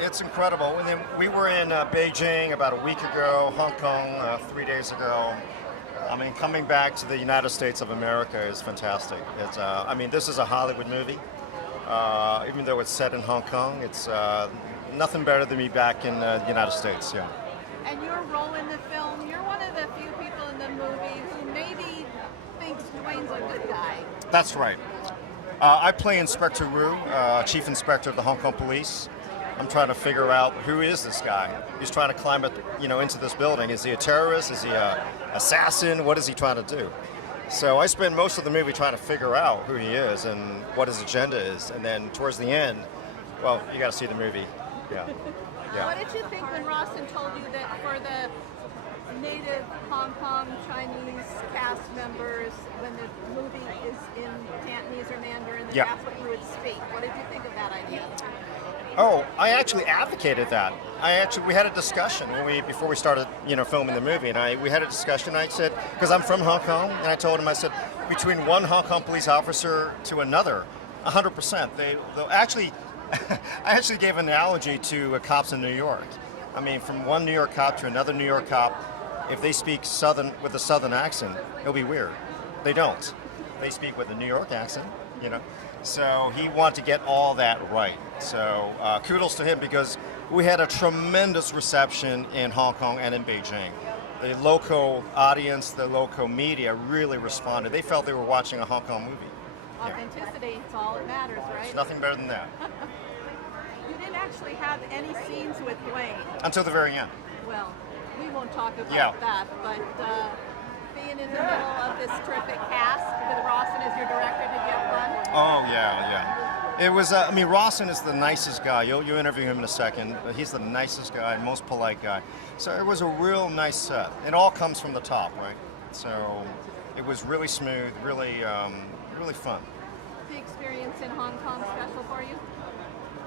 It's incredible. And then we were in Beijing about a week ago, Hong Kong 3 days ago. I mean, coming back to the United States of America is fantastic. It's, I mean, this is a Hollywood movie. Even though it's set in Hong Kong, it's nothing better than me back in the United States, yeah. And your role in the film, you're one of the few people in the movie who maybe thinks Dwayne's a good guy. That's right. I play Inspector Wu, Chief Inspector of the Hong Kong Police. I'm trying to figure out who is this guy. He's trying to climb into this building. Is he a terrorist? Is he an assassin? What is he trying to do? So I spend most of the movie trying to figure out who he is and what his agenda is. And then towards the end, well, you got to see the movie. Yeah. Yeah. What did you think when Rawson told you that for the native Hong Kong Chinese cast members, when the movie is in Cantonese or Mandarin, that that's what you would speak? What did you think of that idea? Oh, I actually advocated that. We had a discussion before we started, filming the movie, and we had a discussion. I said, because I'm from Hong Kong, and I told him, I said, between one Hong Kong police officer to another, 100%. They'll actually, I actually gave an analogy to cops in New York. I mean, from one New York cop to another New York cop, if they speak Southern with a Southern accent, it'll be weird. They don't. They speak with a New York accent, So he wanted to get all that right. So kudos to him, because we had a tremendous reception in Hong Kong and in Beijing. The local audience, the local media really responded. They felt they were watching a Hong Kong movie. Authenticity, it's all that matters, right? There's nothing better than that. You didn't actually have any scenes with Dwayne. Until the very end. Well, we won't talk about that, but being in the middle of this terrific cast with Rawson as your director, did you have fun? Oh, yeah. It was, Rawson is the nicest guy. You'll interview him in a second. But he's the nicest guy, most polite guy. So it was a real nice set. It all comes from the top, right? So it was really smooth, really fun. The experience in Hong Kong special for you?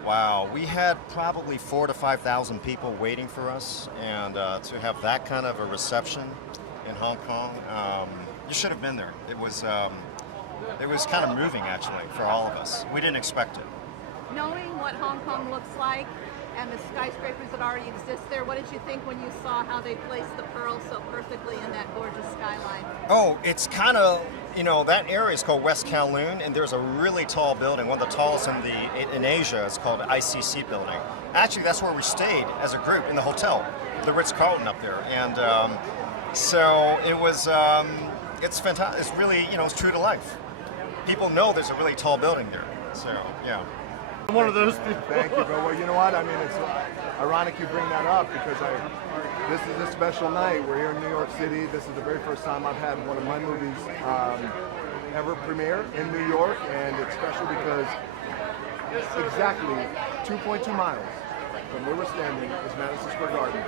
Wow, we had probably 4,000 to 5,000 people waiting for us, and to have that kind of a reception in Hong Kong, you should have been there. It was kind of moving, actually, for all of us. We didn't expect it. Knowing what Hong Kong looks like and the skyscrapers that already exist there, what did you think when you saw how they placed the pearls so perfectly in that gorgeous skyline? Oh, it's kind of, that area is called West Kowloon, and there's a really tall building, one of the tallest in Asia. It's called the ICC building. Actually, that's where we stayed as a group in the hotel, the Ritz-Carlton up there. And so it was, it's fantastic. It's really, it's true to life. People know there's a really tall building there. So, yeah. One of those people. Thank you, bro. Well, you know what? I mean, it's ironic you bring that up, because this is a special night. We're here in New York City. This is the very first time I've had one of my movies ever premiere in New York, and it's special because exactly 2.2 miles from where we're standing is Madison Square Garden.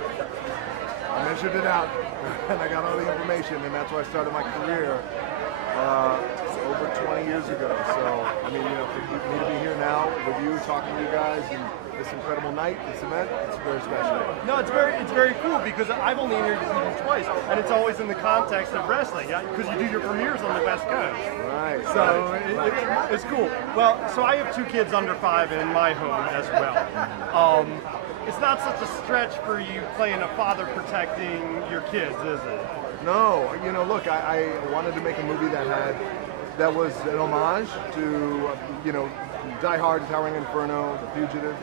I measured it out, and I got all the information, and that's where I started my career over 20 years ago. So, I mean, for me to be here now with you, talking to you guys, and this incredible night, this event, it's very special. No, it's very cool, because I've only interviewed you twice, and it's always in the context of wrestling, because you do your premieres on the West Coast. Right. So it's cool. Well, so I have 2 kids under 5 in my home as well. It's not such a stretch for you playing a father protecting your kids, is it? No, look, I wanted to make a movie that was an homage to, Die Hard, Towering Inferno, The Fugitive,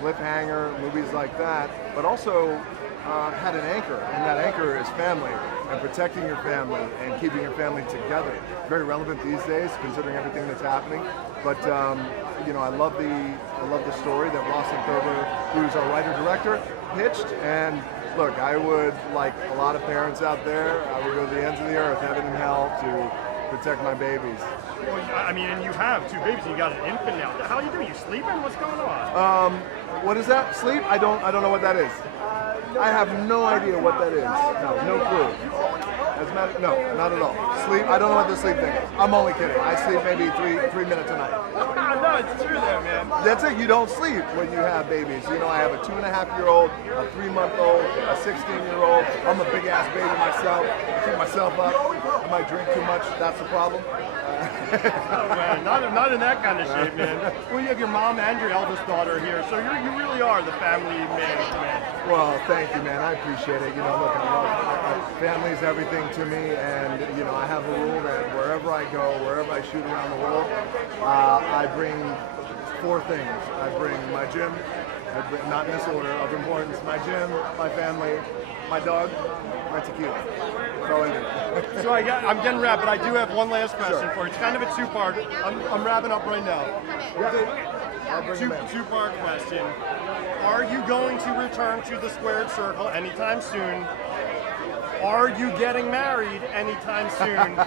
Cliffhanger, movies like that, but also had an anchor, and that anchor is family, and protecting your family and keeping your family together. Very relevant these days, considering everything that's happening. But I love the story that Rawson Thurber, who's our writer-director, pitched. And look, I would, like a lot of parents out there, I would go to the ends of the earth, heaven and hell, to protect my babies. Well, I mean, and you have 2 babies, and you got an infant now. How are you doing? You sleeping? What's going on? What is that? Sleep? I don't know what that is. I have no idea what that is. No clue. No, not at all. Sleep? I don't know what the sleep thing is. I'm only kidding. I sleep maybe three minutes a night. No, it's true though, man. That's it. You don't sleep when you have babies. I have a 2.5-year-old, a 3-month-old, a 16-year-old. I'm a big ass baby myself. I keep myself up. I might drink too much. That's the problem. Oh, man, not in that kind of shape, man. Well, you have your mom and your eldest daughter here, so you really are the family man to man. Well, thank you, man. I appreciate it. You know, look, family is everything to me, and you know, I have a rule that wherever I go, wherever I shoot around the world, I bring 4 things. I bring my gym, not in this order of importance, my gym, my family, my dog, my tequila. That's all I do. So I'm getting wrapped, but I do have one last question Sure. for you. It's kind of a two-part. I'm wrapping up right now. I'll bring him in. Two-part question. Are you going to return to the squared circle anytime soon? Are you getting married anytime soon?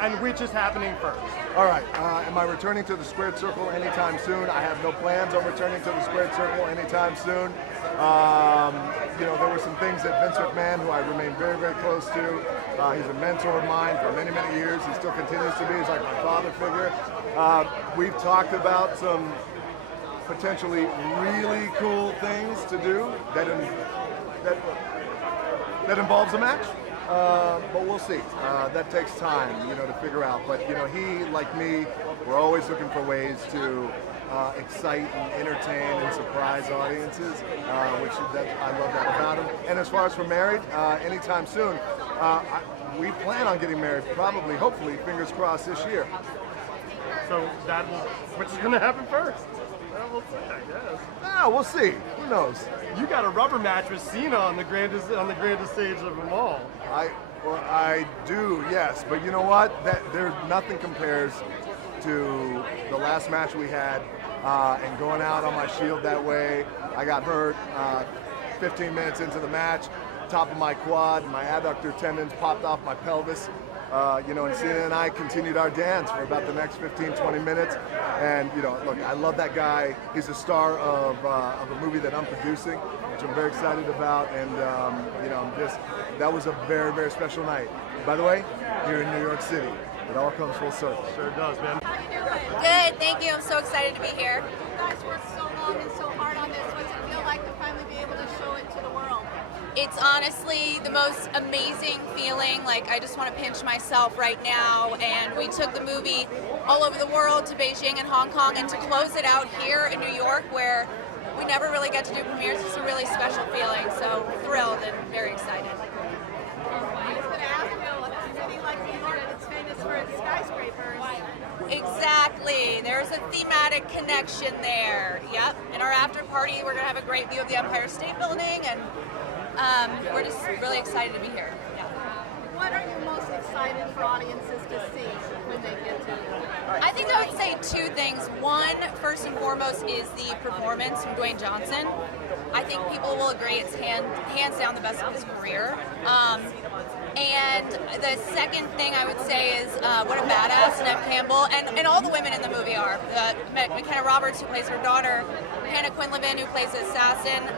And which is happening first? All right. Am I returning to the squared circle anytime soon? I have no plans on returning to the squared circle anytime soon. You know, there were some things that Vince McMahon, who I remain very, very close to, he's a mentor of mine for many, many years. He still continues to be. He's like my father figure. We've talked about some potentially really cool things to do that involves a match. But we'll see. That takes time, you know, to figure out. But you know, he, like me, we're always looking for ways to excite and entertain and surprise audiences, which I love that about him. And as far as for married, anytime soon, we plan on getting married, probably, hopefully, fingers crossed, this year. So which is going to happen first? Well, we'll see, I guess. We'll see. Who knows? You got a rubber match with Cena on the grandest stage of them all. I do, yes. But you know what? There's nothing compares to the last match we had and going out on my Shield that way. I got hurt 15 minutes into the match. Top of my quad, my adductor tendons popped off my pelvis. You know, and Cena and I continued our dance for about the next 15, 20 minutes. And, you know, look, I love that guy. He's a star of a movie that I'm producing, which I'm very excited about. And, you know, that was a very, very special night. By the way, here in New York City, it all comes full circle. Sure does, man. How you doing? Good, thank you. I'm so excited to be here. You guys worked so long and so hard on this. What's it feel like to finally be able to show it to the world? It's honestly the most amazing feeling. Like, I just want to pinch myself right now. And we took the movie all over the world to Beijing and Hong Kong, and to close it out here in New York, where we never really get to do premieres. It's a really special feeling. So thrilled and very excited. I was going to ask you, a city like New York, it's famous for its skyscrapers. Exactly. There's a thematic connection there. Yep. In our after party, we're going to have a great view of the Empire State Building, and we're just really excited to be here. Yeah. What are you most excited for audiences to see when they get to it? I think I would say 2 things. One, first and foremost, is the performance from Dwayne Johnson. I think people will agree it's hands down the best of his career. And the second thing I would say is what a badass Neve Campbell and all the women in the movie are. McKenna Roberts, who plays her daughter, Hannah Quinlivan, who plays the assassin.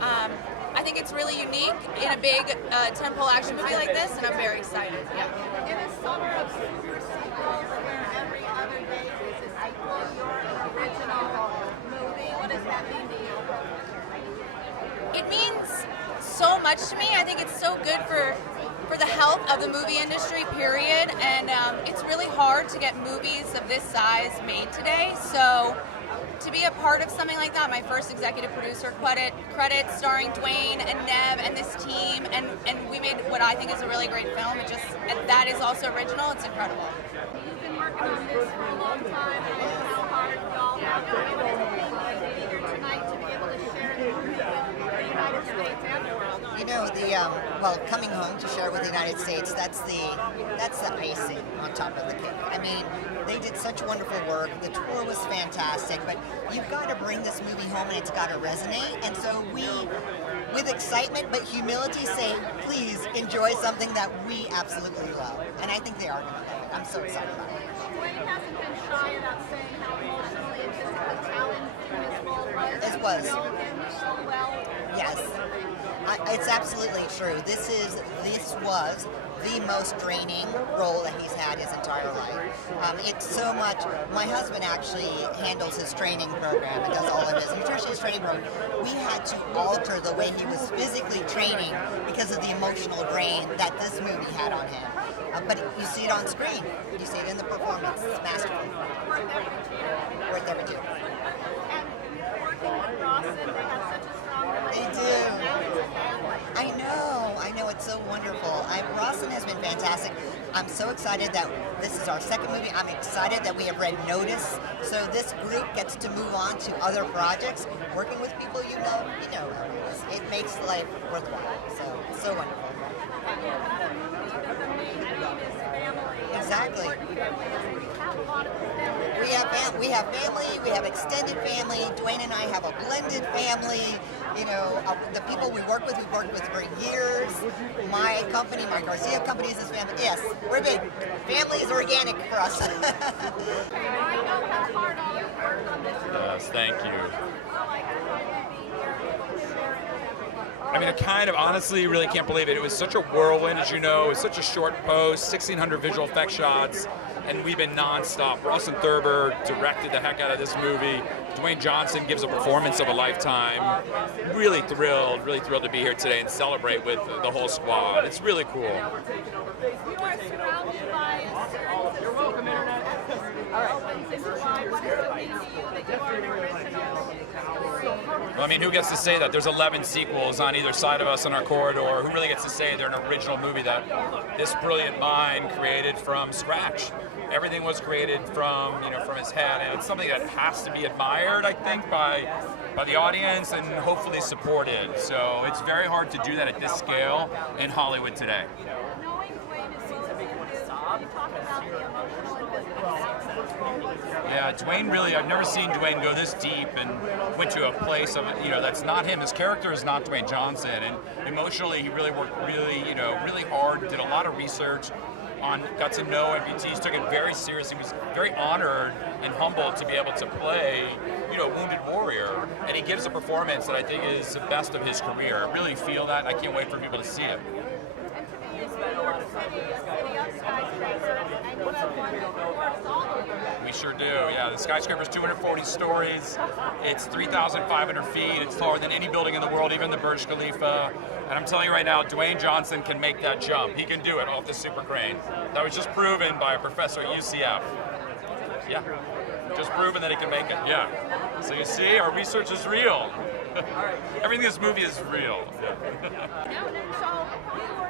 I think it's really unique in a big tentpole action movie like this, and I'm very excited. Yeah. In a summer of super sequels where every other day is a sequel, your original movie, what does that mean to you? It means so much to me. I think it's so good for the health of the movie industry, period. And it's really hard to get movies of this size made today. So to be a part of something like that, my first executive producer credit starring Dwayne and Neve and this team, and we made what I think is a really great film. And that is also original. It's incredible. You've been working on this for a long time. I know how hard y'all have been. What does it mean to be here tonight to be able to share the movie with the United States and the world? You know, coming home to share with the United States, that's the icing on top of the cake. I mean, they did such wonderful work. The tour was fantastic, but you've got to bring this movie home and it's got to resonate. And so we, with excitement but humility, say, please enjoy something that we absolutely love. And I think they are going to love it. I'm so excited about it. Dwayne hasn't been shy about saying how emotionally and physically challenging his role was. It was. You know him so well. Yes. It's absolutely true. This was the most draining role that he's had his entire life. It's so much. My husband actually handles his training program and does all of his nutritionist training program. We had to alter the way he was physically training because of the emotional drain that this movie had on him. But you see it on screen. You see it in the performance. It's masterful. Worth every tear. And working with Rawson, they have such a strong relationship. They do. Now it's a family. I know, it's so wonderful. Rawson has been fantastic. I'm so excited that this is our second movie. I'm excited that we have read notice, so this group gets to move on to other projects, working with people you know. It makes life worthwhile. So it's so wonderful. And you've got a movie that the main theme is family. Exactly. And important family is, and you have a lot of family. We have family, we have extended family. Dwayne and I have a blended family. The people we work with, we've worked with for years. My company, my Garcia company is his family. Yes, we're big. Family is organic for us. I know how hard all you worked on this. Yes, thank you. So like to be here, able to share it with everyone. I mean, I kind of honestly really can't believe it. It was such a whirlwind, as you know. It was such a short post, 1,600 visual effect shots, and we've been nonstop. Rawson Thurber directed the heck out of this movie. Dwayne Johnson gives a performance of a lifetime. Really thrilled to be here today and celebrate with the whole squad. It's really cool. You are surrounded by a series of sequels as opens in July. What does it mean to you that you are an original story? Well, I mean, who gets to say that? There's 11 sequels on either side of us in our corridor. Who really gets to say they're an original movie that this brilliant mind created from scratch? Everything was created from his head, and it's something that has to be admired, I think, by the audience and hopefully supported. So it's very hard to do that at this scale in Hollywood today. Knowing Dwayne is so into, can you talk about the emotional and physical balance of this role? Yeah, Dwayne really, I've never seen Dwayne go this deep and went to a place of, that's not him. His character is not Dwayne Johnson, and emotionally he really worked really hard, did a lot of research, got to know amputees, took it very seriously. He was very honored and humbled to be able to play, a wounded warrior, and he gives a performance that I think is the best of his career. I really feel that, and I can't wait for people to see it. And to me, it's New York City, a city of skyscrapers, and you have one that dwarfs all of them. We sure do, yeah. The skyscraper's 240 stories. It's 3,500 feet. It's taller than any building in the world, even the Burj Khalifa. And I'm telling you right now, Dwayne Johnson can make that jump. He can do it off the super crane. That was just proven by a professor at UCF. Yeah, just proven that he can make it, yeah. So you see, our research is real. Everything in this movie is real. Yeah. So,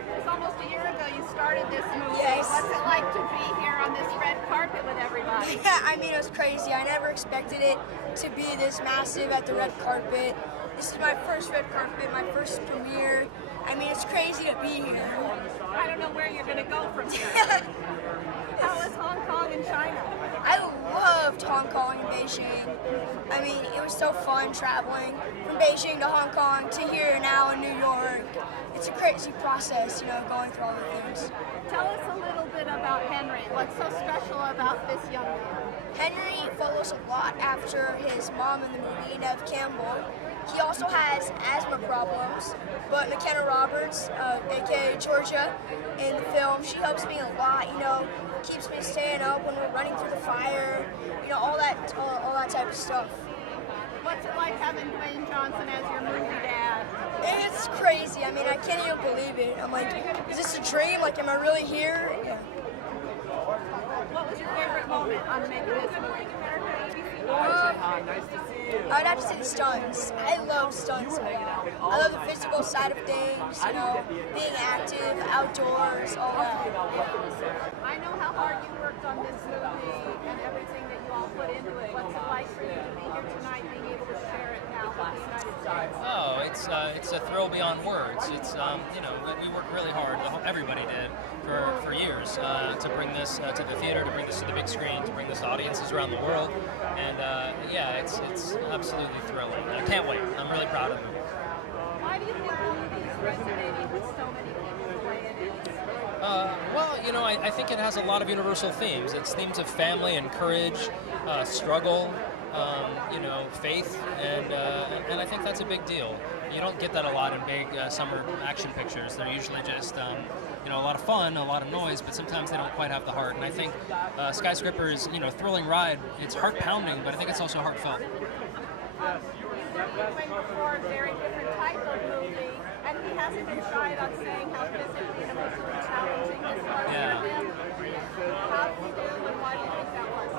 it was almost a year ago you started this movie. Yes. What's it like to be here on this red carpet with everybody? Yeah, I mean, it was crazy. I never expected it to be this massive at the red carpet. This is my first red carpet, my first premiere. I mean, it's crazy to be here. I don't know where you're going to go from here. How was Hong Kong and China? I loved Hong Kong and Beijing. I mean, it was so fun traveling from Beijing to Hong Kong to here now in New York. It's a crazy process, going through all the things. Tell us a little bit about Henry. What's so special about this young man? Henry follows a lot after his mom in the movie, Neve Campbell. He also has asthma problems, but McKenna Roberts, aka Georgia, in the film, she helps me a lot, keeps me staying up when we're running through the fire, all that type of stuff. What's it like having Dwayne Johnson as your movie dad? It's crazy. I mean, I can't even believe it. I'm like, is this a dream? Like, am I really here? Yeah. What was your favorite moment on making this movie? I'd have to say the stunts. I love stunts. I love the physical side of things, being active, outdoors, all that. I know how hard you worked on this movie and everything that you all put into it. What's it like for you to be here tonight, being able to share it now with the United States? Oh, it's a thrill beyond words. It's we worked really hard. Everybody did for years to bring this to the theater, to bring this to the big screen, to bring this to audiences around the world. And it's absolutely thrilling. I can't wait. I'm really proud of it. Why do you think the movie is resonating with so many people the way it is? I think it has a lot of universal themes. It's themes of family and courage, struggle, faith, and I think that's a big deal. You don't get that a lot in big summer action pictures. They're usually just a lot of fun, a lot of noise, but sometimes they don't quite have the heart. And I think Skyscraper is thrilling ride. It's heart pounding, but I think it's also heartfelt. You've worked with Dwayne before, very different type of movie, and he hasn't been shy about saying how physically and emotionally challenging this was for him. How did you do, and why do you think that was?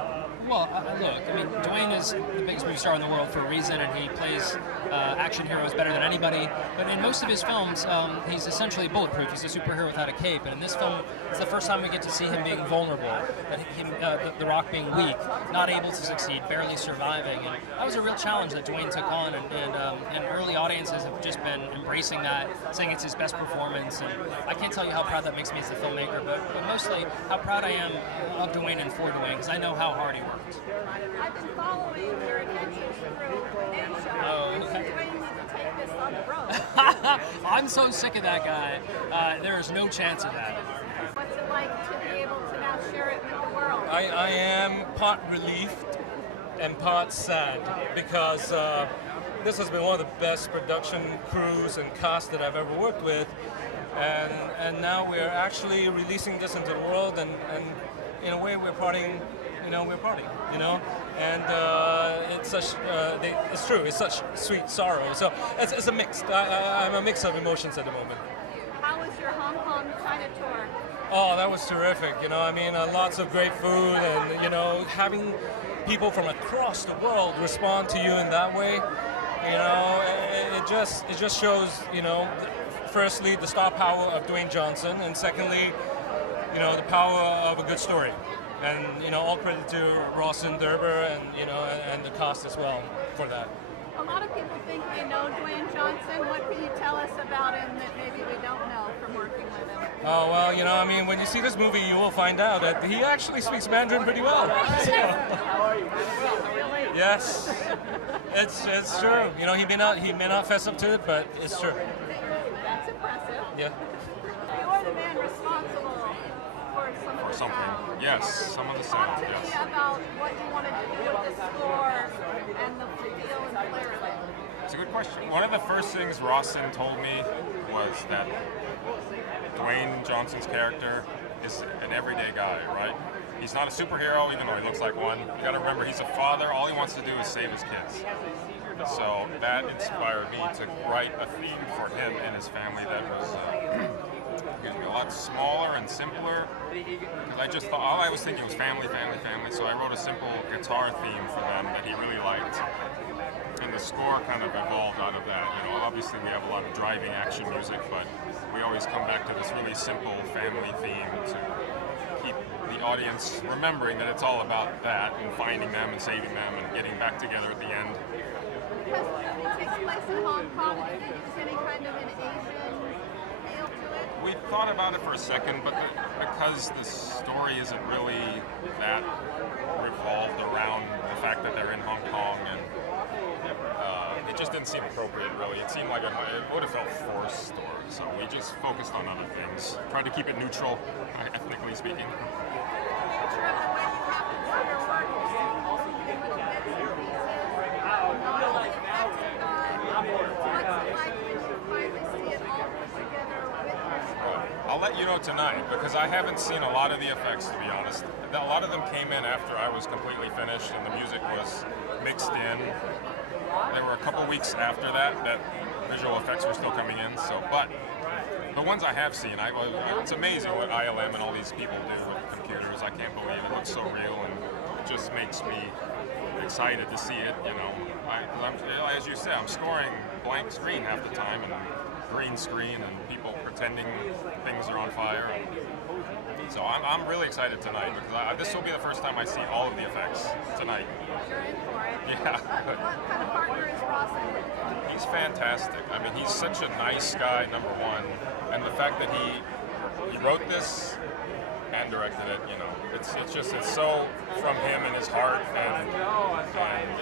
Well, look, I mean, Dwayne is the biggest movie star in the world for a reason, and he plays action heroes better than anybody. But in most of his films, he's essentially bulletproof. He's a superhero without a cape. And in this film, it's the first time we get to see him being vulnerable, that the Rock being weak, not able to succeed, barely surviving. And that was a real challenge that Dwayne took on, and early audiences have just been embracing that, saying it's his best performance. And I can't tell you how proud that makes me as a filmmaker, but mostly how proud I am of Dwayne and for Dwayne, because I know how hard he worked. I've been following your adventures through the Mann show. Oh, okay. Dwayne needs to take this on the road. I'm so sick of that guy. There is no chance of that. What's it like to be able to now share it with the world? I am part relieved and part sad because this has been one of the best production crews and cast that I've ever worked with, and now we're actually releasing this into the world, and in a way we're parting. We're partying, and it's such, it's true, it's such sweet sorrow. So it's a mix. I'm a mix of emotions at the moment. How was your Hong Kong China tour? Oh, that was terrific. Lots of great food, and having people from across the world respond to you in that way, it just shows, firstly the star power of Dwayne Johnson, and secondly, the power of a good story. And all credit to Rawson, Thurber, and the cast as well for that. A lot of people think they know Dwayne Johnson. What can you tell us about him that maybe we don't know from working with him? Oh well, when you see this movie, you will find out that he actually speaks Mandarin pretty well. So. Yes, it's true. He may not fess up to it, but it's true. That's impressive. Yeah. You're the man responsible for some of the sound. Yes, some of the Talk sound, to me yes. about what you wanted to do with the score and the feel and flair of it. It's a good question. One of the first things Rawson told me was that Dwayne Johnson's character is an everyday guy, right? He's not a superhero, even though he looks like one. You gotta remember, he's a father. All he wants to do is save his kids. So that inspired me to write a theme for him and his family that was a lot smaller and simpler, because I just thought, all I was thinking was family, family, family, so I wrote a simple guitar theme for them that he really liked, and the score kind of evolved out of that. Obviously we have a lot of driving action music, but we always come back to this really simple family theme to keep the audience remembering that it's all about that, and finding them and saving them and getting back together at the end. Because it takes place in Hong Kong, do you think there's any kind of an Asian feel to it? We thought about it for a second, but because the story isn't really that revolved around the fact that they're in Hong Kong, and it just didn't seem appropriate, really. It seemed like it would have felt forced, so we just focused on other things. Tried to keep it neutral, ethnically speaking. I'll let you know tonight, because I haven't seen a lot of the effects, to be honest. A lot of them came in after I was completely finished and the music was mixed in. There were a couple weeks after that visual effects were still coming in. But the ones I have seen, it's amazing what ILM and all these people do with computers. I can't believe it. It looks so real, and it just makes me excited to see it. As you said, I'm scoring blank screen half the time, and green screen, and people pretending things are on fire. So I'm really excited tonight, because this will be the first time I see all of the effects tonight. You're in for it. Yeah. What kind of partner is Rawson? He's fantastic. I mean, he's such a nice guy, number one, and the fact that he wrote this and directed it, it's so from him and his heart, and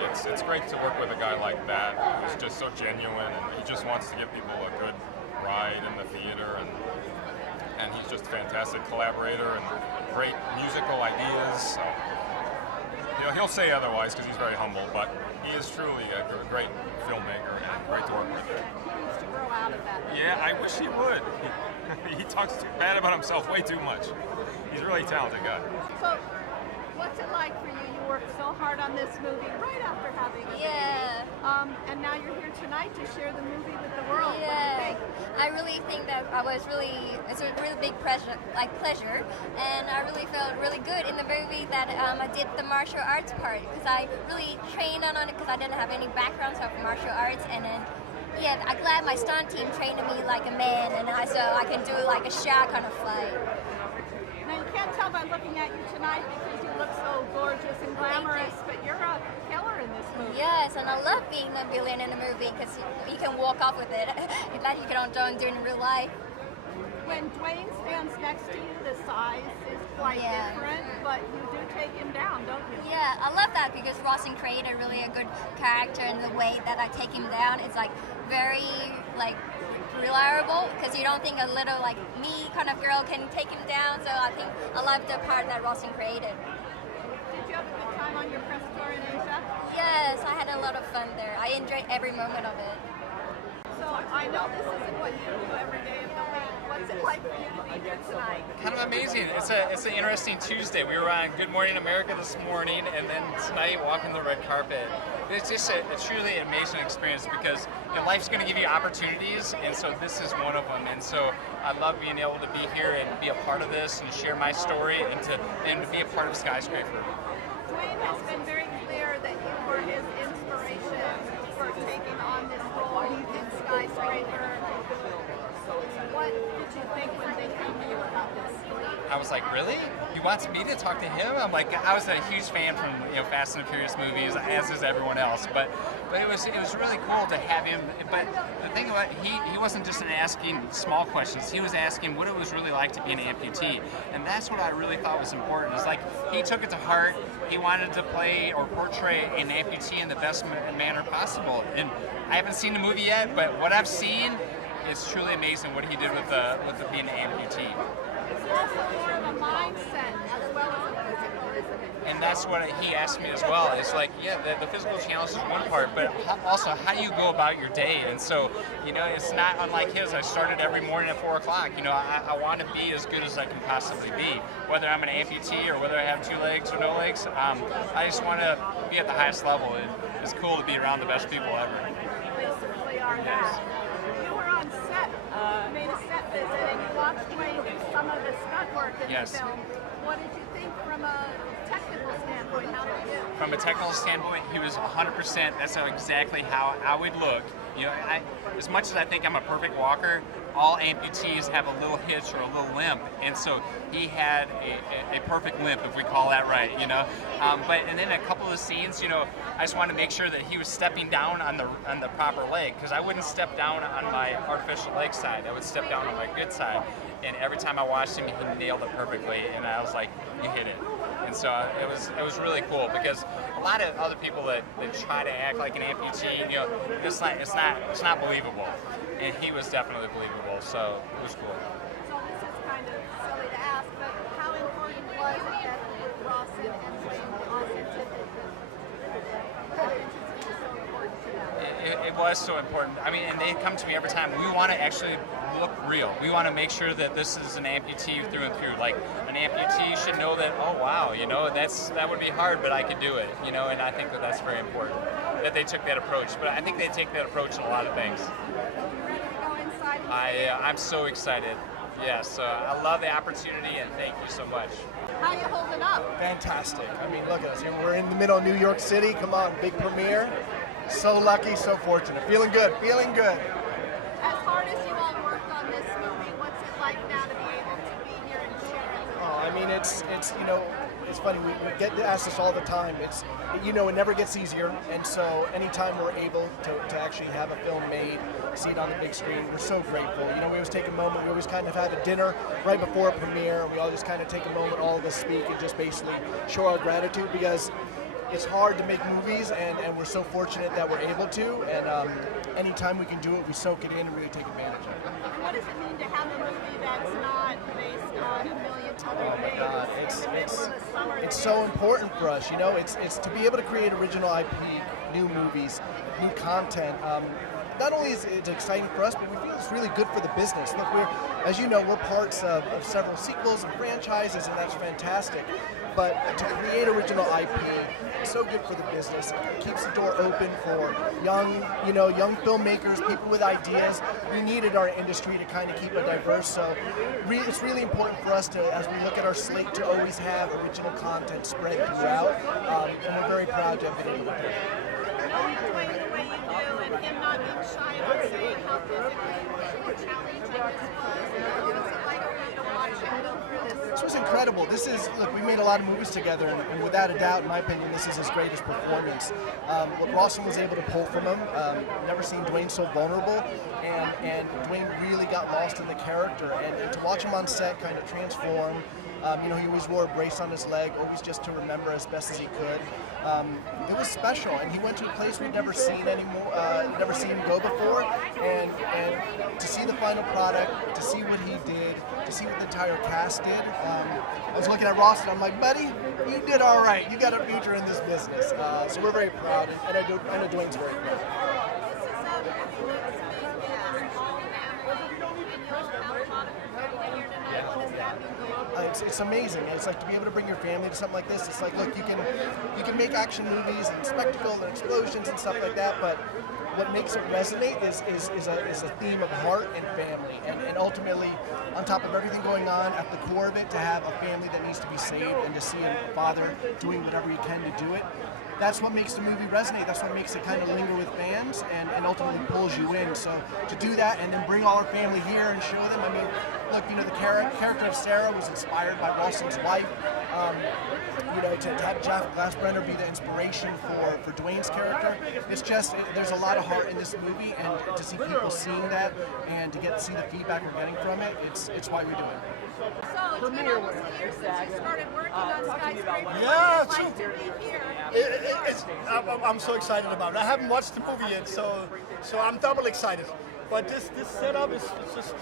it's great to work with a guy like that who's just so genuine, and he just wants to give people a good ride in the theater, and he's just a fantastic collaborator and great musical ideas. So He'll say otherwise because he's very humble, but he is truly a great filmmaker and great to work with. He needs to grow out of that. Yeah, I wish he would. He talks too bad about himself way too much. He's a really talented guy. So, what's it like for you? You worked so hard on this movie right after having a baby. And now you're here tonight to share the movie with the world. What do you think? I really think that it's a really big pleasure, and I really felt really good in the movie that I did the martial arts part, because I really trained on it because I didn't have any background for martial arts, and then I'm glad my stunt team trained me like a man, and so I can do like a shot kind of fight. Now you can't tell by looking at you tonight because you look so gorgeous and glamorous, but you're a killer in this movie. Yes, and I love being a villain in a movie because you can walk off with it that you don't do in real life. When Dwayne stands next to you, the size is quite different, but you do take him down, don't you? Yeah, I love that because Rawson created really a good character, and the way that I take him down is like very reliable, because you don't think a little like me kind of girl can take him down. So I think I love the part that Rawson created. Did you have a good time on your press tour in Asia? Yes, I had a lot of fun there. I enjoyed every moment of it. So I know this isn't what you do every day of the week. What's it like for you to be here tonight? Kind of amazing. It's an interesting Tuesday. We were on Good Morning America this morning, and then tonight walking the red carpet. It's just a truly amazing experience because life's going to give you opportunities, and so this is one of them. And so I love being able to be here and be a part of this and share my story and to be a part of Skyscraper. Dwayne has been very clear that you were his inspiration for taking on this role in Skyscraper. What did you think when they came to you about this? I was like, really? He wants me to talk to him? I'm like, I was a huge fan from Fast and the Furious movies, as is everyone else. But it was really cool to have him. But the thing about he wasn't just asking small questions. He was asking what it was really like to be an amputee, and that's what I really thought was important. It's like he took it to heart. He wanted to play or portray an amputee in the best manner possible. And I haven't seen the movie yet, but what I've seen, it's truly amazing what he did with being an amputee. It's also more of a mindset as well as a physical, isn't it? And that's what he asked me as well. It's like, the physical challenge is one part, but also how do you go about your day? And so, it's not unlike his. I started every morning at 4 o'clock. I want to be as good as I can possibly be, whether I'm an amputee or whether I have 2 legs or no legs. I just want to be at the highest level, and it's cool to be around the best people ever. We basically are that. You were on set, made a set visit, and you watched Dwayne do some of the stunt work in the film. What did you think from a technical standpoint? How did he do? From a technical standpoint, he was 100%. That's exactly how I would look. As much as I think I'm a perfect walker, all amputees have a little hitch or a little limp, and so he had a perfect limp, if we call that right, and then a couple of the scenes, I just wanted to make sure that he was stepping down on the proper leg, because I wouldn't step down on my artificial leg side. I would step down on my good side, and every time I watched him, he nailed it perfectly, and I was like, you hit it. And so it was really cool, because a lot of other people that try to act like an amputee, it's not believable. And he was definitely believable, so it was cool. So this is kind of silly to ask, but how important was it that Rawson and Wayne authenticity was so important to them? It was so important. I mean, and they come to me every time. We want to actually look real. We want to make sure that this is an amputee through and through. Like, an amputee should know that, oh wow, that would be hard, but I could do it, and I think that's very important, that they took that approach. But I think they take that approach in a lot of things. I'm so excited. Yes, I love the opportunity, and thank you so much. How you holding up? Fantastic. I mean, look at us. We're in the middle of New York City. Come on, big premiere. So lucky, so fortunate. Feeling good, feeling good. As hard as you all worked on this movie, what's it like now to be able to be here and share it? Oh, I mean, it's funny. We get asked this all the time. It never gets easier, and so anytime we're able to actually have a film made, see it on the big screen, we're so grateful. We always take a moment. We always kind of have a dinner right before a premiere, and we all just kind of take a moment, all of us speak, and just basically show our gratitude, because it's hard to make movies, and we're so fortunate that we're able to, and anytime we can do it, we soak it in and really take advantage of it. What does it mean to have a movie that's not based on a million Oh my God, it's so important for us. You know, it's to be able to create original IP, new movies, new content. Not only is it exciting for us, but we feel it's really good for the business. Look, as you know, we're parts of several sequels and franchises, and that's fantastic. But to create original IP, it's so good for the business. It keeps the door open for young filmmakers, people with ideas. We needed our industry to kind of keep it diverse. So it's really important for us to, as we look at our slate, to always have original content spread throughout. And we're very proud to have been able to do it. Knowing Dwayne the way you do, and him not being shy about saying how physically challenging this was, what was it like for you to watch him go through this? This was incredible. Look, we made a lot of movies together, and without a doubt, in my opinion, this is his greatest performance. What Rawson was able to pull from him, never seen Dwayne so vulnerable, and Dwayne really got lost in the character, and to watch him on set kind of transform. He always wore a brace on his leg, always just to remember as best as he could. It was special, and he went to a place we'd never seen him go before, and to see the final product, to see what he did, to see what the entire cast did. I was looking at Rawson, I'm like, buddy, you did all right. You got a future in this business. So we're very proud, and I know Dwayne's very proud. It's amazing. It's like to be able to bring your family to something like this. It's like, look, you can make action movies and spectacle and explosions and stuff like that, but what makes it resonate is a theme of heart and family, and ultimately, on top of everything going on, at the core of it, to have a family that needs to be saved and to see a father doing whatever he can to do it. That's what makes the movie resonate. That's what makes it kind of linger with fans and ultimately pulls you in. So to do that and then bring all our family here and show them, I mean, look, the character of Sarah was inspired by Rawson's wife. To have Jeff Glassbrenner be the inspiration for Dwayne's character, it's just, there's a lot of heart in this movie, and to see people seeing that and to see the feedback we're getting from it, it's why we do it. So, it's been almost a year since you started working on Skyscraper. Yeah, What would it like to be here? I'm so excited about it. I haven't watched the movie yet, so I'm double excited. But this setup is just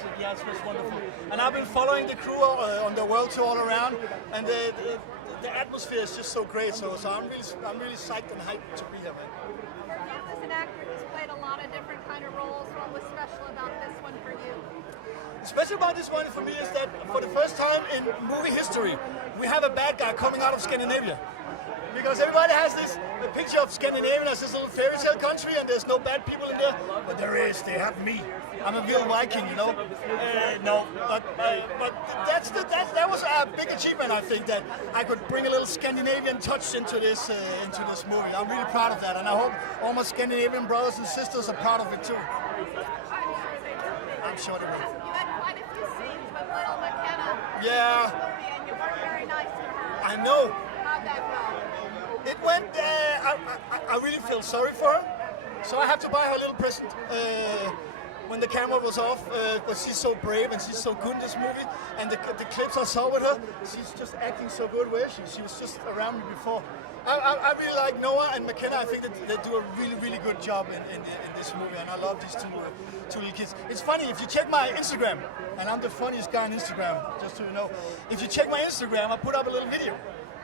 wonderful. And I've been following the crew on the world tour all around, and the atmosphere is just so great. So I'm really psyched and hyped to be here, man. You as an actor who's played a lot of different kind of roles. What was special about this one for you? The special about this one for me is that for the first time in movie history, we have a bad guy coming out of Scandinavia. Because everybody has this picture of Scandinavia as this little fairy tale country, and there's no bad people in there. But there is. They have me. I'm a real Viking, you know. But that was a big achievement. I think that I could bring a little Scandinavian touch into this movie. I'm really proud of that, and I hope all my Scandinavian brothers and sisters are proud of it too. I'm sure they will. You had quite a few scenes with little McKenna. Yeah. In this movie, and you weren't very nice to her. I know. How'd that go? It went. I really feel sorry for her, so I have to buy her a little present when the camera was off. But she's so brave and she's so good in this movie. And the clips I saw with her, she's just acting so good. Where she was just around me before. I really like Noah and McKenna. I think that they do a really, really good job in this movie, and I love these two little kids. It's funny, if you check my Instagram, and I'm the funniest guy on Instagram, just so you know. If you check my Instagram, I put up a little video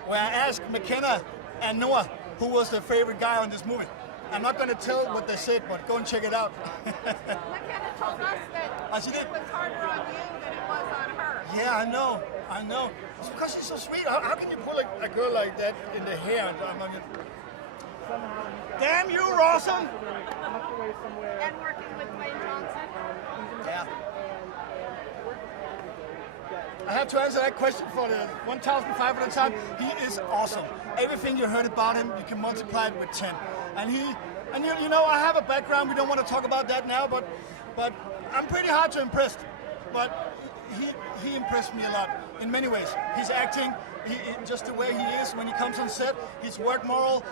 where I asked McKenna and Noah who was their favorite guy on this movie. I'm not going to tell what they said, but go and check it out. McKenna told us that she did? it was harder on you than it was on her. Yeah, I know. It's because she's so sweet. How can you pull a girl like that in the hair? Damn you, Rawson! And working with Dwayne Johnson. Yeah. I have to answer that question for the 1,500th time. He is awesome. Everything you heard about him, you can multiply it with 10. And you know, I have a background. We don't want to talk about that now, but I'm pretty hard to impress. But he impressed me a lot in many ways. His acting, just the way he is when he comes on set, his work moral,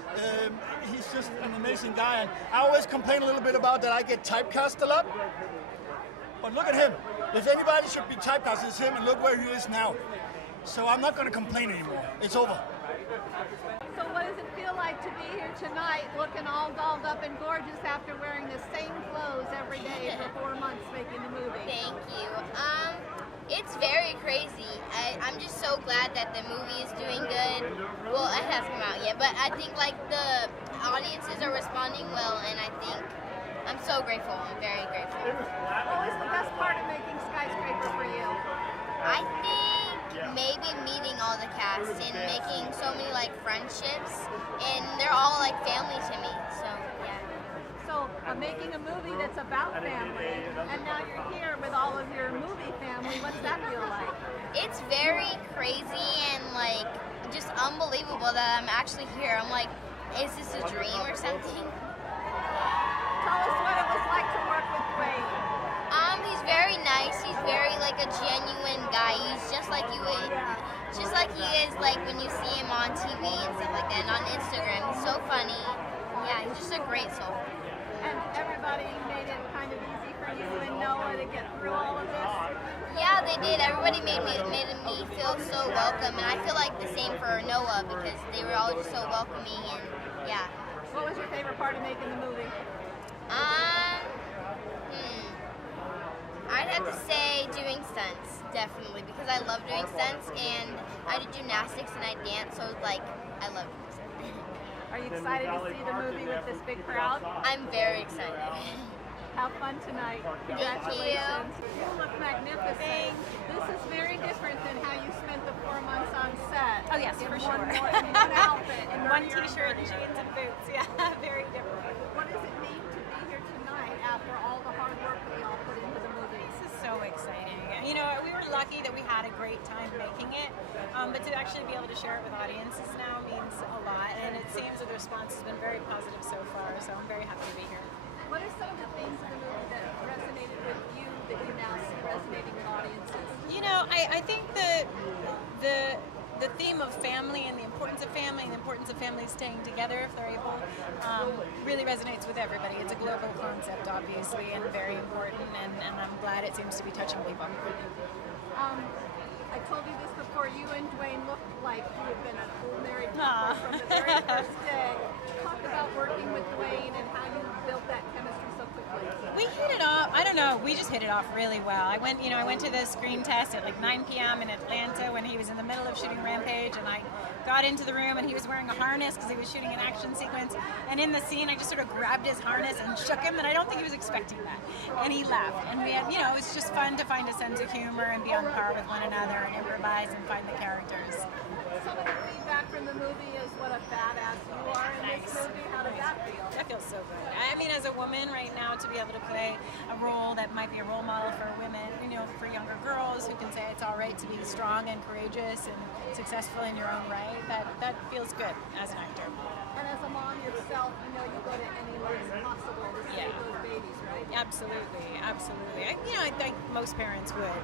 he's just an amazing guy. And I always complain a little bit about that I get typecast a lot. But look at him. If anybody should be typecast, it's him, and look where he is now. So I'm not going to complain anymore. It's over. So what does it feel like to be here tonight looking all dolled up and gorgeous after wearing the same clothes every day for 4 months making the movie? Thank you. It's very crazy. I'm just so glad that the movie is doing good. Well, it hasn't come out yet, but I think like the audiences are responding well, and I think I'm so grateful. I'm very grateful. What was the best part of making Skyscraper for you? I think maybe meeting all the cast and making so many like friendships, and they're all like family to me. So yeah. So making a movie that's about family, and now you're here with all of your movie family. What's that feel like? It's very crazy and like just unbelievable that I'm actually here. I'm like, is this a dream or something? Tell us what it was like to work with Dwayne. He's very nice. He's very like a genuine guy. He's just like you would, just like he is like when you see him on TV and stuff like that, and on Instagram. He's so funny. Yeah, he's just a great soul. And everybody made it kind of easy for you and Noah to get through all of this? Yeah, they did. Everybody made me feel so welcome, and I feel like the same for Noah because they were all just so welcoming and yeah. What was your favorite part of making the movie? I'd have to say doing stunts, definitely, because I love doing stunts, and I did gymnastics and I dance, so like I love doing stunts. Are you excited to see the movie with this big crowd? I'm very excited. Have fun tonight. Congratulations. You look magnificent. This is very different than how you spent the 4 months on set. Oh yes, for sure. One outfit. And one t-shirt, jeans, and boots. Yeah, very different. What does it mean to be here tonight after all the hard work we all put into the movie? This is so exciting. You know, we were lucky that we had a great time making it, but to actually be able to share it with audiences now means a lot, and it seems that the response has been very positive so far, so I'm very happy to be here. What are some of the themes in the movie that resonated with you that you now see resonating with audiences? You know, I think the theme of family and the importance of family and the importance of families staying together if they're able really resonates with everybody. It's a global concept, obviously, and very important, and I'm glad it seems to be touching people. I told you this before, you and Dwayne looked like you had been an old married couple from the very first day. Talk about working with Dwayne and how you built that chemistry so quickly. We hit it off. I don't know. We just hit it off really well. I went to the screen test at like 9 p.m. in Atlanta when he was in the middle of shooting Rampage, and I got into the room and he was wearing a harness because he was shooting an action sequence. And in the scene, I just sort of grabbed his harness and shook him, and I don't think he was expecting that. And he laughed. And we had, it was just fun to find a sense of humor and be on par with one another and improvise and find the characters. Some of the feedback from the movie is what a badass you are in this movie. How did that feel? That feels so good. I mean, as a woman right now, to be able to play a role that might be a role model for women, for younger girls who can say it's all right to be strong and courageous and successful in your own right, that feels good as an actor. And as a mom yourself, you go to any lengths possible to save those babies, right? Absolutely, absolutely. I think most parents would.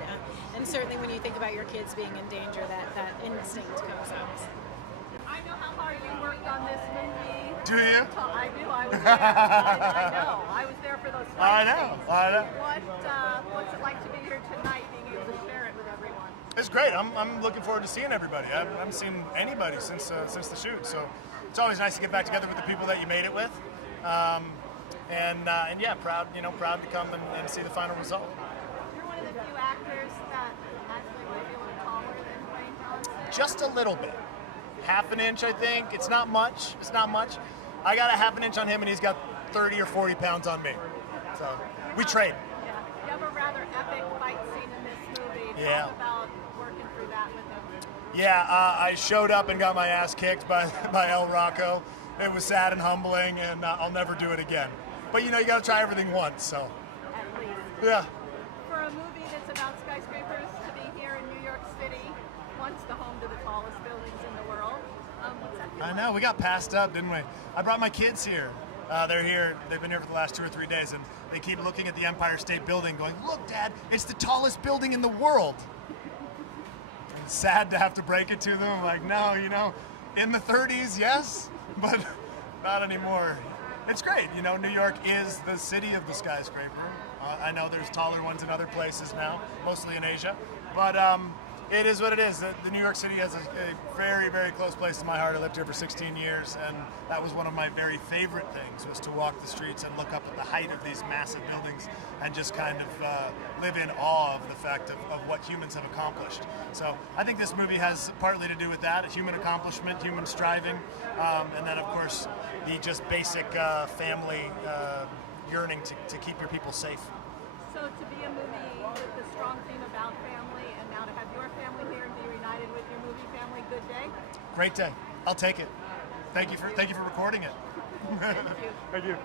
And certainly when you think about your kids being in danger, that instinct comes out. I know how hard you worked on this movie. Do you? I do. I was there. I know. I was there for those fight scenes. I know. What's it like to be here tonight, being able to share it with everyone? It's great. I'm looking forward to seeing everybody. I haven't seen anybody since the shoot, so it's always nice to get back together with the people that you made it with. And yeah, proud to come and see the final result. You're one of the few actors that actually might be a little taller than Dwayne Johnson. Just a little bit. Half an inch, I think. It's not much. I got a half an inch on him, and he's got 30 or 40 pounds on me. So we trade. Yeah. You have a rather epic fight scene in this movie. Yeah. Talk about working through that with him. Yeah, I showed up and got my ass kicked by El Rocco. It was sad and humbling, and I'll never do it again. But you got to try everything once, so. At least. Yeah. For a movie that's about skyscrapers to be here in New York City, once the home to the tallest buildings in the world, what's that feel I like? know, we got passed up, didn't we? I brought my kids here. They're here. They've been here for the last 2 or 3 days, and they keep looking at the Empire State Building going, "Look, Dad, it's the tallest building in the world." And it's sad to have to break it to them. I'm like, no, in the 30s, yes, but not anymore. It's great. New York is the city of the skyscraper. I know there's taller ones in other places now, mostly in Asia. But It is what it is. The New York City has a very, very close place in my heart. I lived here for 16 years, and that was one of my very favorite things, was to walk the streets and look up at the height of these massive buildings and just kind of live in awe of the fact of what humans have accomplished. So I think this movie has partly to do with that, human accomplishment, human striving, and then, of course, the just basic family yearning to keep your people safe. So to be a movie with a strong theme about family, and now to have your family here and be reunited with your movie family, good day? Great day. I'll take it. Thank you for recording it. Thank you. Thank you.